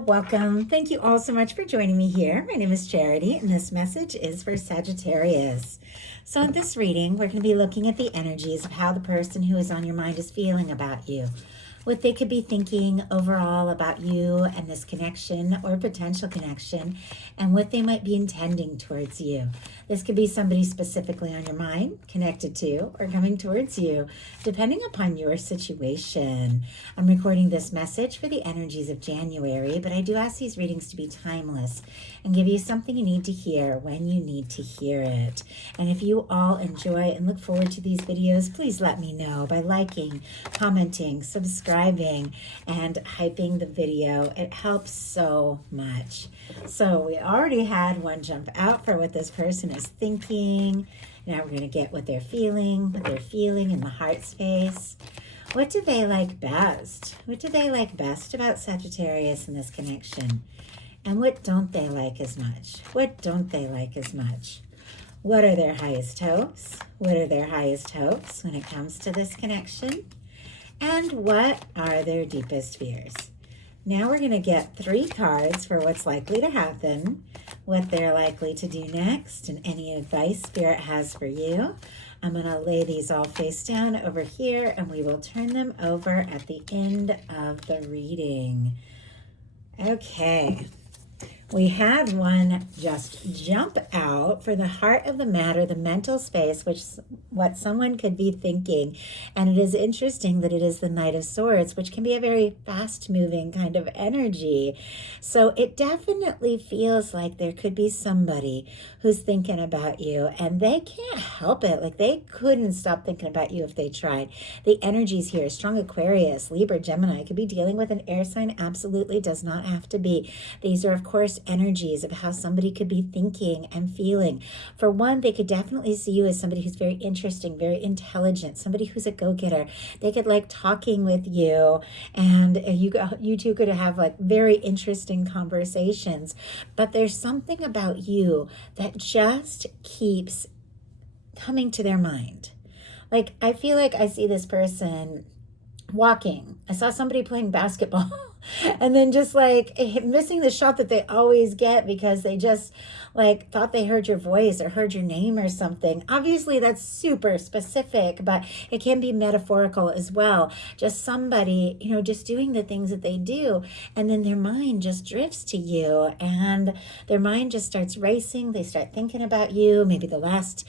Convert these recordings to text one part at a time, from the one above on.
welcome. Thank you all so much for joining me here. My name is Charity, and this message is for Sagittarius. So in this reading, we're going to be looking at the energies of how the person who is on your mind is feeling about you, what they could be thinking overall about you and this connection or potential connection, and what they might be intending towards you. This could be somebody specifically on your mind, connected to, or coming towards you, depending upon your situation. I'm recording this message for the energies of January, but I do ask these readings to be timeless and give you something you need to hear when you need to hear it. And if you all enjoy and look forward to these videos, please let me know by liking, commenting, subscribing, and hyping the video. It helps so much. So we already had one jump out for what this person is thinking. Now we're going to get what they're feeling in the heart space. What do they like best? What do they like best about Sagittarius in this connection? And what don't they like as much? What don't they like as much? What are their highest hopes? What are their highest hopes when it comes to this connection? And what are their deepest fears? Now we're going to get 3 cards for what's likely to happen, what they're likely to do next, and any advice Spirit has for you. I'm going to lay these all face down over here, and we will turn them over at the end of the reading. Okay. We had one just jump out for the heart of the matter, the mental space, which what someone could be thinking. And it is interesting that it is the Knight of Swords, which can be a very fast-moving kind of energy. So it definitely feels like there could be somebody who's thinking about you, and they can't help it. Like, they couldn't stop thinking about you if they tried. The energies here, strong Aquarius, Libra, Gemini, could be dealing with an air sign. Absolutely does not have to be. These are, of course, energies of how somebody could be thinking and feeling. For one, they could definitely see you as somebody who's very interesting, very intelligent, somebody who's a go-getter. They could like talking with you, and you two could have like very interesting conversations. But there's something about you that just keeps coming to their mind. Like, I feel like I see this person walking. I saw somebody playing basketball and then just like missing the shot that they always get because they just like thought they heard your voice or heard your name or something. Obviously that's super specific, but it can be metaphorical as well. Just somebody, just doing the things that they do, and then their mind just drifts to you, and their mind just starts racing. They start thinking about you, maybe the last,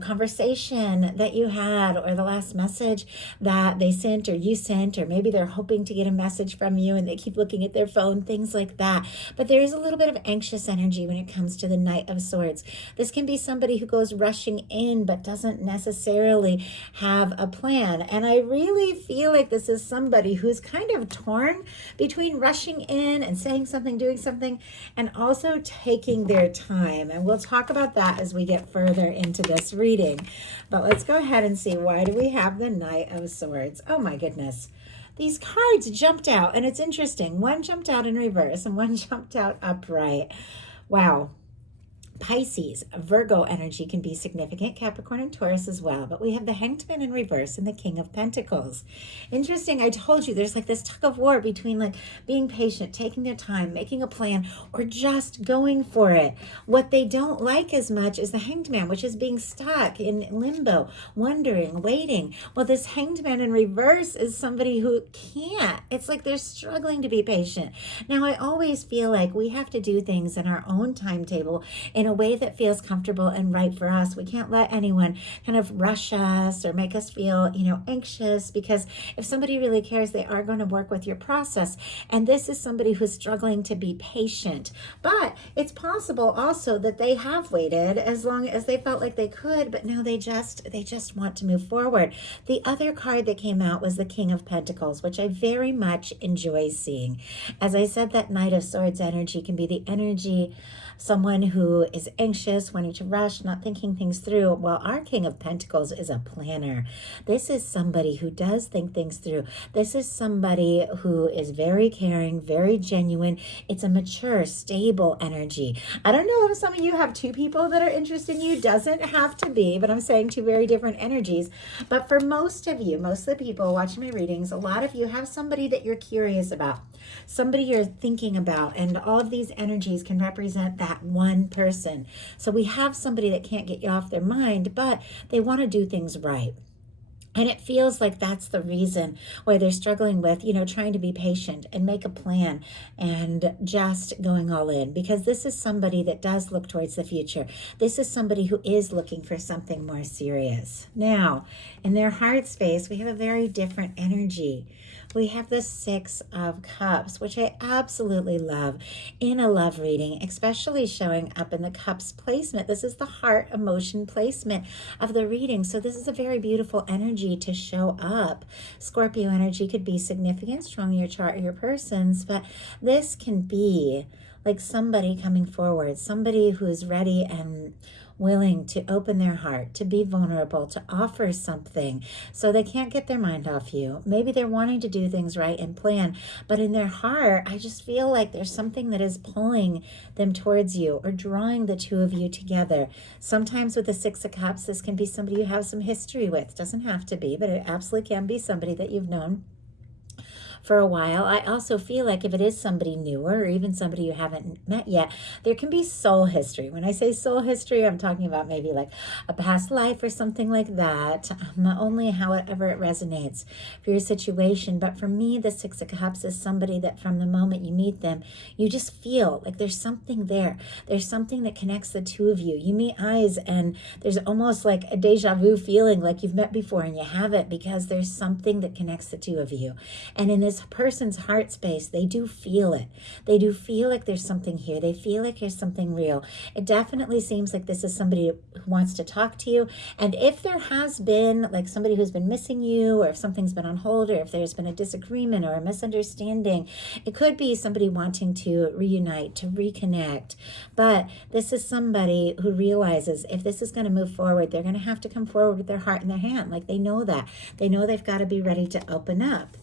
conversation that you had, or the last message that they sent or you sent, or maybe they're hoping to get a message from you and they keep looking at their phone, things like that. But there is a little bit of anxious energy when it comes to the Knight of Swords. This can be somebody who goes rushing in but doesn't necessarily have a plan. And I really feel like this is somebody who's kind of torn between rushing in and saying something, doing something, and also taking their time. And we'll talk about that as we get further into this reading. But let's go ahead and see, why do we have the Knight of Swords? Oh my goodness. These cards jumped out, and it's interesting. One jumped out in reverse and one jumped out upright. Wow. Pisces, Virgo energy can be significant, Capricorn and Taurus as well, but we have the Hanged Man in reverse and the King of Pentacles. Interesting, I told you there's like this tug of war between like being patient, taking their time, making a plan, or just going for it. What they don't like as much is the Hanged Man, which is being stuck in limbo, wondering, waiting. Well, this Hanged Man in reverse is somebody who can't. It's like they're struggling to be patient. Now, I always feel like we have to do things in our own timetable in a way that feels comfortable and right for us. We can't let anyone kind of rush us or make us feel, anxious, because if somebody really cares, they are going to work with your process. And this is somebody who's struggling to be patient. But it's possible also that they have waited as long as they felt like they could, but now they just want to move forward. The other card that came out was the King of Pentacles, which I very much enjoy seeing. As I said, that Knight of Swords energy can be the energy someone who is anxious, wanting to rush, not thinking things through, while our King of Pentacles is a planner. This is somebody who does think things through. This is somebody who is very caring, very genuine. It's a mature, stable energy. I don't know if some of you have two people that are interested in you. Doesn't have to be, but I'm saying two very different energies. But for most of you, most of the people watching my readings, a lot of you have somebody that you're curious about, somebody you're thinking about, and all of these energies can represent that one person. So we have somebody that can't get you off their mind, but they want to do things right. And it feels like that's the reason why they're struggling with, trying to be patient and make a plan and just going all in. Because this is somebody that does look towards the future. This is somebody who is looking for something more serious. Now, in their heart space, we have a very different energy. We have the Six of Cups, which I absolutely love in a love reading, especially showing up in the Cups placement. This is the heart emotion placement of the reading. So this is a very beautiful energy to show up. Scorpio energy could be significant, strong in your chart or your person's, but this can be like somebody coming forward, somebody who is ready and willing to open their heart, to be vulnerable, to offer something. So they can't get their mind off you. Maybe they're wanting to do things right and plan, but in their heart, I just feel like there's something that is pulling them towards you or drawing the two of you together. Sometimes with the Six of Cups, this can be somebody you have some history with. Doesn't have to be, but it absolutely can be somebody that you've known for a while. I also feel like if it is somebody newer or even somebody you haven't met yet, there can be soul history. When I say soul history, I'm talking about maybe like a past life or something like that. Not only however it resonates for your situation, but for me, the Six of Cups is somebody that from the moment you meet them, you just feel like there's something there. There's something that connects the two of you. You meet eyes and there's almost like a deja vu feeling like you've met before and you haven't, because there's something that connects the two of you. And in this person's heart space, they do feel it. They do feel like there's something here. They feel like there's something real. It definitely seems like this is somebody who wants to talk to you. And if there has been like somebody who's been missing you, or if something's been on hold, or if there's been a disagreement or a misunderstanding, it could be somebody wanting to reunite, to reconnect. But this is somebody who realizes if this is going to move forward, they're going to have to come forward with their heart in their hand. Like they know that. They know they've got to be ready to open up.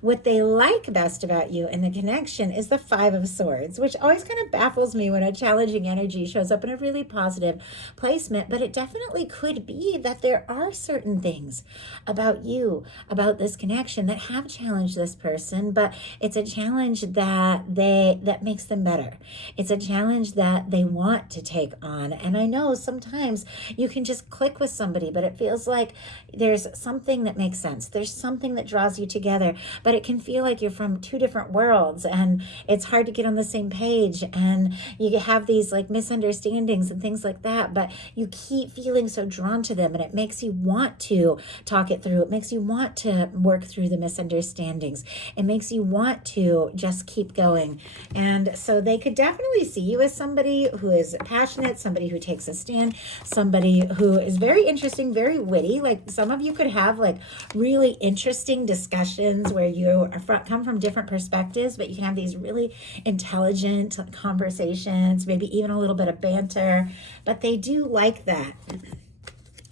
What they like best about you and the connection is the Five of Swords, which always kind of baffles me when a challenging energy shows up in a really positive placement. But it definitely could be that there are certain things about you, about this connection, that have challenged this person, but it's a challenge that makes them better. It's a challenge that they want to take on. And I know sometimes you can just click with somebody, but it feels like there's something that makes sense. There's something that draws you together. But it can feel like you're from two different worlds and it's hard to get on the same page, and you have these like misunderstandings and things like that, but you keep feeling so drawn to them and it makes you want to talk it through. It makes you want to work through the misunderstandings. It makes you want to just keep going. And so they could definitely see you as somebody who is passionate, somebody who takes a stand, somebody who is very interesting, very witty. Like some of you could have like really interesting discussions where you come from different perspectives, but you can have these really intelligent conversations, maybe even a little bit of banter, but they do like that.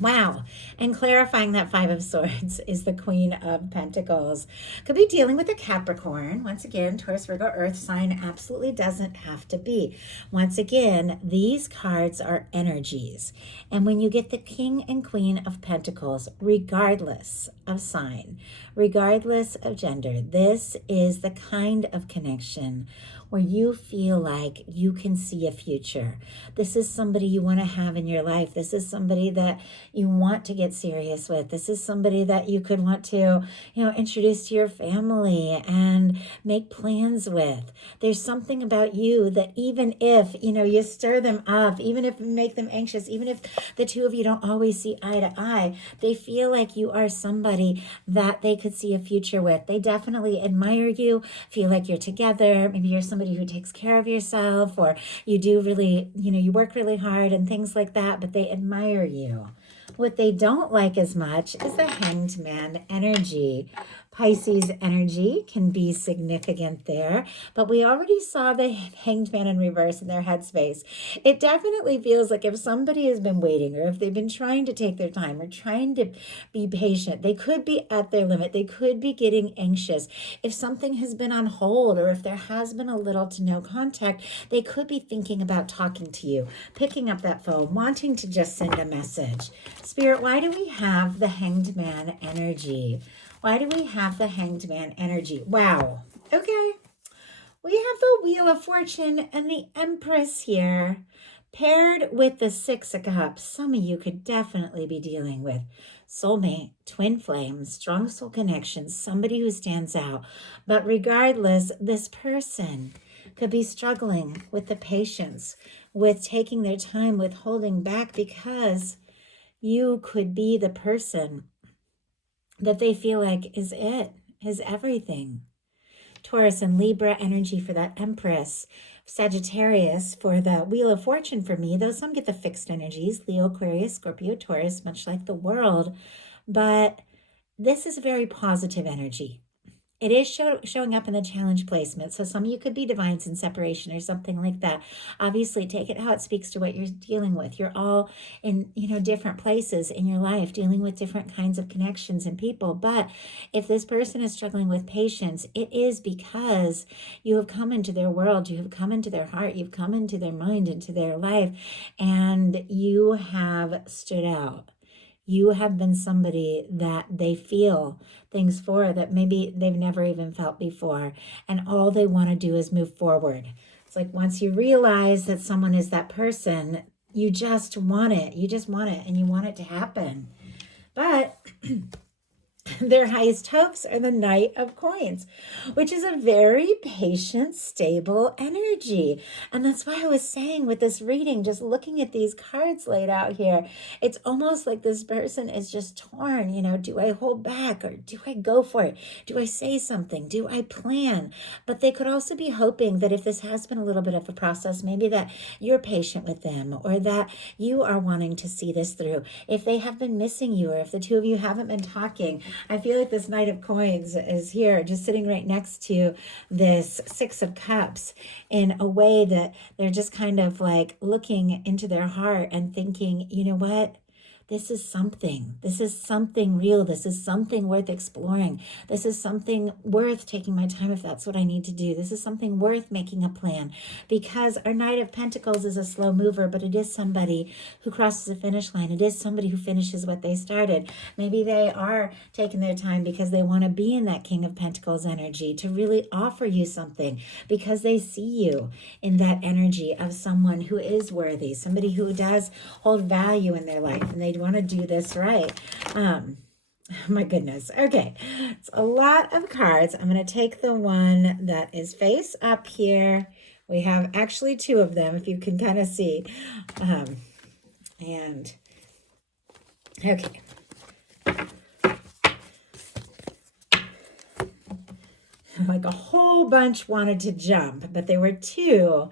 Wow. And clarifying that Five of Swords is the Queen of Pentacles. Could be dealing with a Capricorn. Once again, Taurus, Virgo, Earth sign absolutely doesn't have to be. Once again, these cards are energies. And when you get the King and Queen of Pentacles, regardless of sign, regardless of gender, this is the kind of connection where you feel like you can see a future. This is somebody you want to have in your life. This is somebody that you want to get serious with. This is somebody that you could want to, introduce to your family and make plans with. There's something about you that even if, you stir them up, even if you make them anxious, even if the two of you don't always see eye to eye, they feel like you are somebody that they could see a future with. They definitely admire you, feel like you're together. Maybe you're somebody who takes care of yourself, or you do really, you work really hard and things like that, but they admire you. What they don't like as much is the Hanged Man energy. Pisces energy can be significant there, but we already saw the Hanged Man in reverse in their headspace. It definitely feels like if somebody has been waiting, or if they've been trying to take their time or trying to be patient, they could be at their limit. They could be getting anxious. If something has been on hold, or if there has been a little to no contact, they could be thinking about talking to you, picking up that phone, wanting to just send a message. Spirit, why do we have the Hanged Man energy? Why do we have the Hanged Man energy? Wow. Okay. We have the Wheel of Fortune and the Empress here, paired with the Six of Cups. Some of you could definitely be dealing with soulmate, twin flame, strong soul connections, somebody who stands out. But regardless, this person could be struggling with the patience, with taking their time, with holding back, because you could be the person that they feel like is it, is everything. Taurus and Libra energy for that Empress. Sagittarius for the Wheel of Fortune for me, though some get the fixed energies, Leo, Aquarius, Scorpio, Taurus, much like the world. But this is a very positive energy. It is showing up in the challenge placement. So some of you could be divines in separation or something like that. Obviously, take it how it speaks to what you're dealing with. You're all in, different places in your life, dealing with different kinds of connections and people. But if this person is struggling with patience, it is because you have come into their world, you have come into their heart, you've come into their mind, into their life, and you have stood out. You have been somebody that they feel things for that maybe they've never even felt before. And all they want to do is move forward. It's like once you realize that someone is that person, you just want it. You just want it, and you want it to happen. But their highest hopes are the Knight of Coins, which is a very patient, stable energy. And that's why I was saying with this reading, just looking at these cards laid out here, it's almost like this person is just torn. Do I hold back, or do I go for it? Do I say something? Do I plan? But they could also be hoping that if this has been a little bit of a process, maybe that you're patient with them, or that you are wanting to see this through. If they have been missing you, or if the two of you haven't been talking, I feel like this Knight of Coins is here, just sitting right next to this Six of Cups, in a way that they're just kind of like looking into their heart and thinking, you know what? This is something. This is something real. This is something worth exploring. This is something worth taking my time if that's what I need to do. This is something worth making a plan, because our Knight of Pentacles is a slow mover, but it is somebody who crosses the finish line. It is somebody who finishes what they started. Maybe they are taking their time because they want to be in that King of Pentacles energy to really offer you something, because they see you in that energy of someone who is worthy, somebody who does hold value in their life, and they want to do this right. My goodness. Okay, it's a lot of cards. I'm going to take the one that is face up here. We have actually two of them, if you can kind of see. And okay. Like a whole bunch wanted to jump, but there were two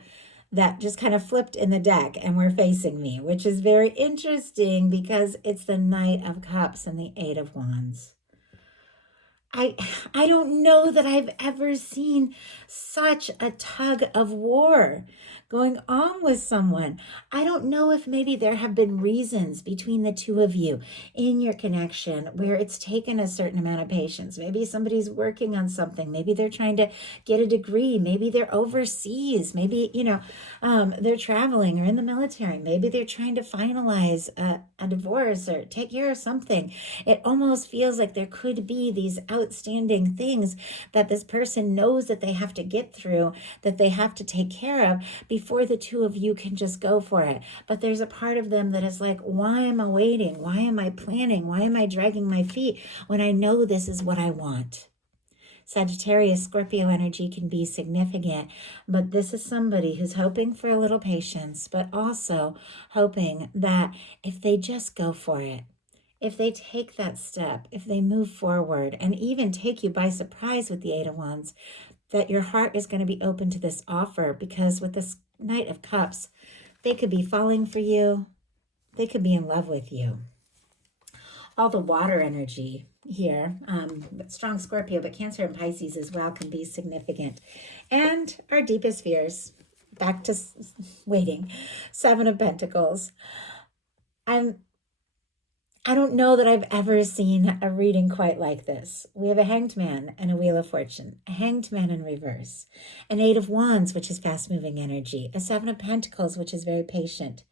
that just kind of flipped in the deck and were facing me, which is very interesting because it's the Knight of Cups and the Eight of Wands. I don't know that I've ever seen such a tug of war going on with someone. I don't know if maybe there have been reasons between the two of you in your connection where it's taken a certain amount of patience. Maybe somebody's working on something. Maybe they're trying to get a degree. Maybe they're overseas. Maybe, they're traveling or in the military. Maybe they're trying to finalize a divorce or take care of something. It almost feels like there could be these outstanding things that this person knows that they have to get through, that they have to take care of before the two of you can just go for it. But there's a part of them that is like, why am I waiting? Why am I planning? Why am I dragging my feet when I know this is what I want? Sagittarius, Scorpio energy can be significant, but this is somebody who's hoping for a little patience, but also hoping that if they just go for it, if they take that step, if they move forward and even take you by surprise with the Eight of Wands, that your heart is going to be open to this offer, because with this Knight of Cups, they could be falling for you. They could be in love with you. All the water energy. here. Strong Scorpio, but Cancer and Pisces as well can be significant. And our deepest fears. Back to waiting. Seven of Pentacles. I don't know that I've ever seen a reading quite like this. We have a Hanged Man and a Wheel of Fortune, a Hanged Man in reverse, an Eight of Wands, which is fast-moving energy, a Seven of Pentacles, which is very patient,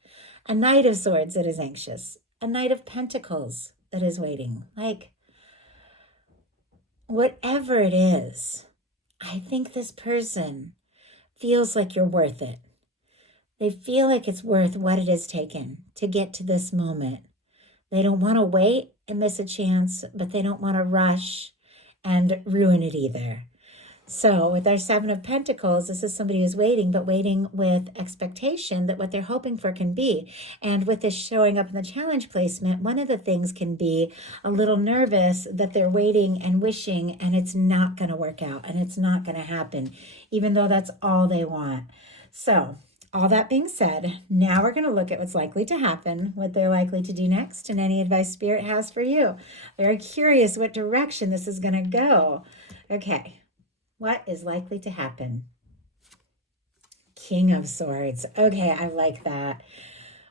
a Knight of Swords that is anxious, a Knight of Pentacles that is waiting. Like, whatever it is, I think this person feels like you're worth it. They feel like it's worth what it has taken to get to this moment. They don't want to wait and miss a chance, but they don't want to rush and ruin it either. So with our Seven of Pentacles, this is somebody who's waiting, but waiting with expectation that what they're hoping for can be. And with this showing up in the challenge placement, one of the things can be a little nervous that they're waiting and wishing, and it's not going to work out and it's not going to happen, even though that's all they want. So all that being said, now we're going to look at what's likely to happen, what they're likely to do next, and any advice Spirit has for you. Very curious what direction this is going to go. Okay, what is likely to happen? King of Swords. Okay, I like that.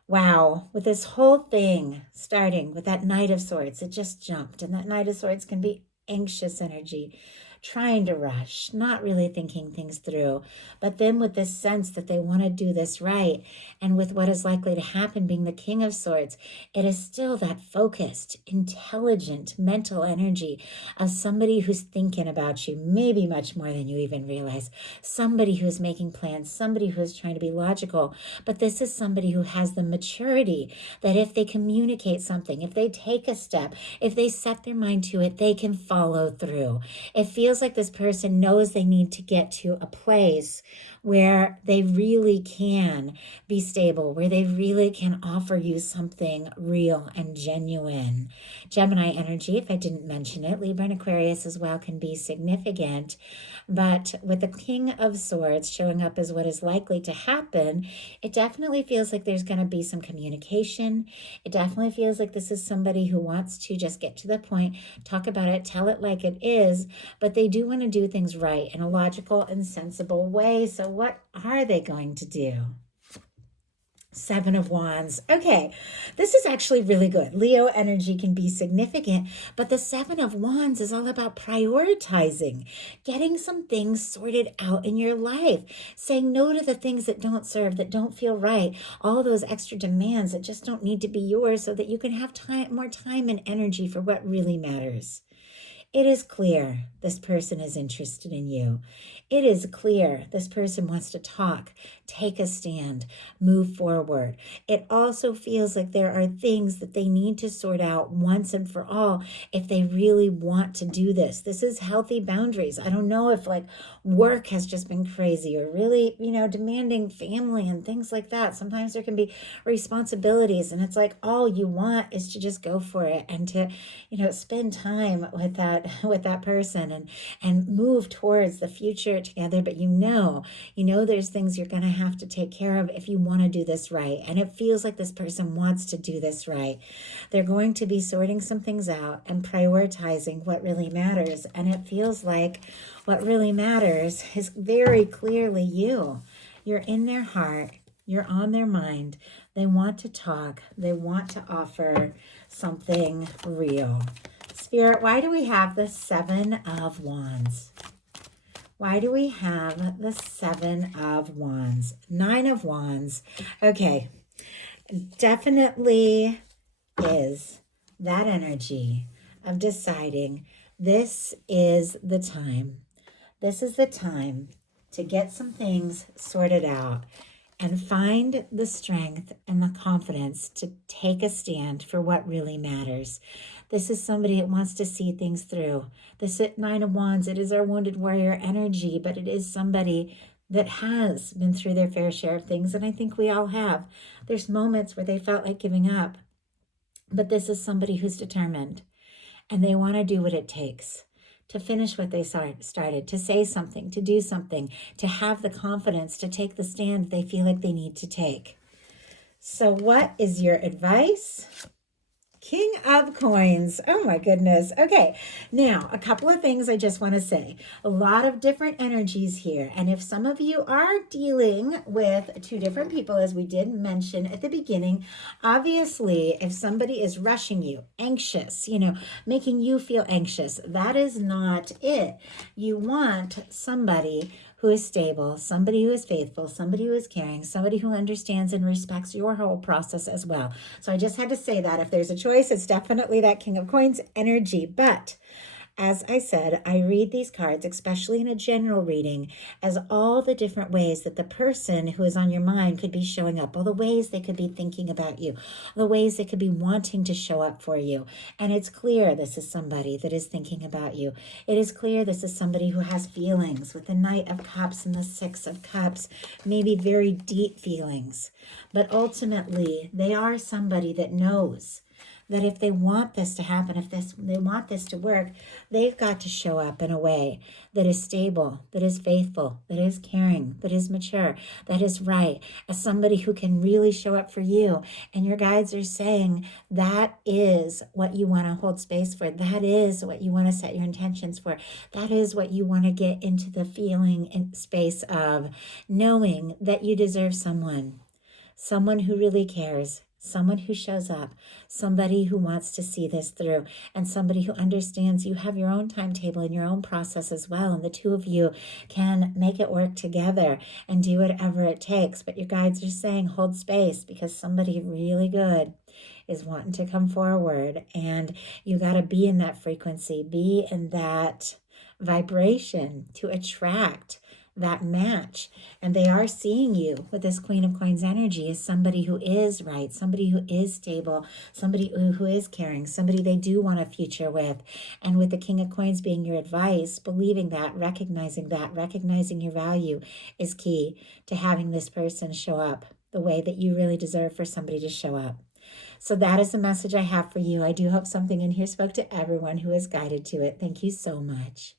Wow, with this whole thing starting with that Knight of Swords, it just jumped. And that Knight of Swords can be anxious energy, trying to rush, not really thinking things through. But then with this sense that they want to do this right, and with what is likely to happen being the King of Swords, it is still that focused, intelligent, mental energy of somebody who's thinking about you, maybe much more than you even realize. Somebody who's making plans, somebody who's trying to be logical. But this is somebody who has the maturity that if they communicate something, if they take a step, if they set their mind to it, they can follow through. It feels like this person knows they need to get to a place where they really can be stable, where they really can offer you something real and genuine. Gemini energy, if I didn't mention it, Libra and Aquarius as well can be significant. But with the King of Swords showing up as what is likely to happen, it definitely feels like there's going to be some communication. It definitely feels like this is somebody who wants to just get to the point, talk about it, tell it like it is, but they do want to do things right in a logical and sensible way. So what are they going to do? Seven of Wands. Okay, this is actually really good. Leo energy can be significant, but the Seven of Wands is all about prioritizing, getting some things sorted out in your life, saying no to the things that don't serve, that don't feel right, all those extra demands that just don't need to be yours so that you can have more time and energy for what really matters. It is clear this person is interested in you. It is clear this person wants to talk, take a stand, move forward. It also feels like there are things that they need to sort out once and for all if they really want to do this. This is healthy boundaries. I don't know if like work has just been crazy or really, demanding family and things like that. Sometimes there can be responsibilities and it's like all you want is to just go for it and to, spend time with that person and move towards the future together. But there's things you're going to have to take care of if you want to do this right. And it feels like this person wants to do this right. They're going to be sorting some things out and prioritizing what really matters. And it feels like what really matters is very clearly you. You're in their heart. You're on their mind. They want to talk. They want to offer something real. Spirit, why do we have the Seven of Wands? Why do we have the Seven of Wands? Nine of Wands. Okay, definitely is that energy of deciding this is the time. This is the time to get some things sorted out and find the strength and the confidence to take a stand for what really matters. This is somebody that wants to see things through. This Nine of Wands, it is our wounded warrior energy, but it is somebody that has been through their fair share of things, and I think we all have. There's moments where they felt like giving up, but this is somebody who's determined, and they want to do what it takes to finish what they started, to say something, to do something, to have the confidence to take the stand they feel like they need to take. So what is your advice? King of Coins. Oh my goodness. Okay. Now, a couple of things I just want to say. A lot of different energies here. And if some of you are dealing with two different people, as we did mention at the beginning, obviously, if somebody is rushing you, anxious, making you feel anxious, that is not it. You want somebody who is stable, somebody who is faithful, somebody who is caring, somebody who understands and respects your whole process as well. So I just had to say that if there's a choice, it's definitely that King of Coins energy. But as I said, I read these cards, especially in a general reading, as all the different ways that the person who is on your mind could be showing up, all the ways they could be thinking about you, the ways they could be wanting to show up for you. And it's clear this is somebody that is thinking about you. It is clear this is somebody who has feelings with the Knight of Cups and the Six of Cups, maybe very deep feelings. But ultimately, they are somebody that knows that if they want this to happen, they want this to work, they've got to show up in a way that is stable, that is faithful, that is caring, that is mature, that is right, as somebody who can really show up for you. And your guides are saying that is what you want to hold space for. That is what you want to set your intentions for. That is what you want to get into the feeling and space of, knowing that you deserve someone who really cares, someone who shows up, somebody who wants to see this through, and somebody who understands you have your own timetable and your own process as well. And the two of you can make it work together and do whatever it takes. But your guides are saying hold space, because somebody really good is wanting to come forward, and you got to be in that frequency, be in that vibration to attract that match. And they are seeing you with this Queen of Coins energy as somebody who is right, somebody who is stable, somebody who is caring, somebody they do want a future with. And with the King of Coins being your advice, believing that, recognizing your value is key to having this person show up the way that you really deserve for somebody to show up. So that is the message I have for you. I do hope something in here spoke to everyone who is guided to it. Thank you so much.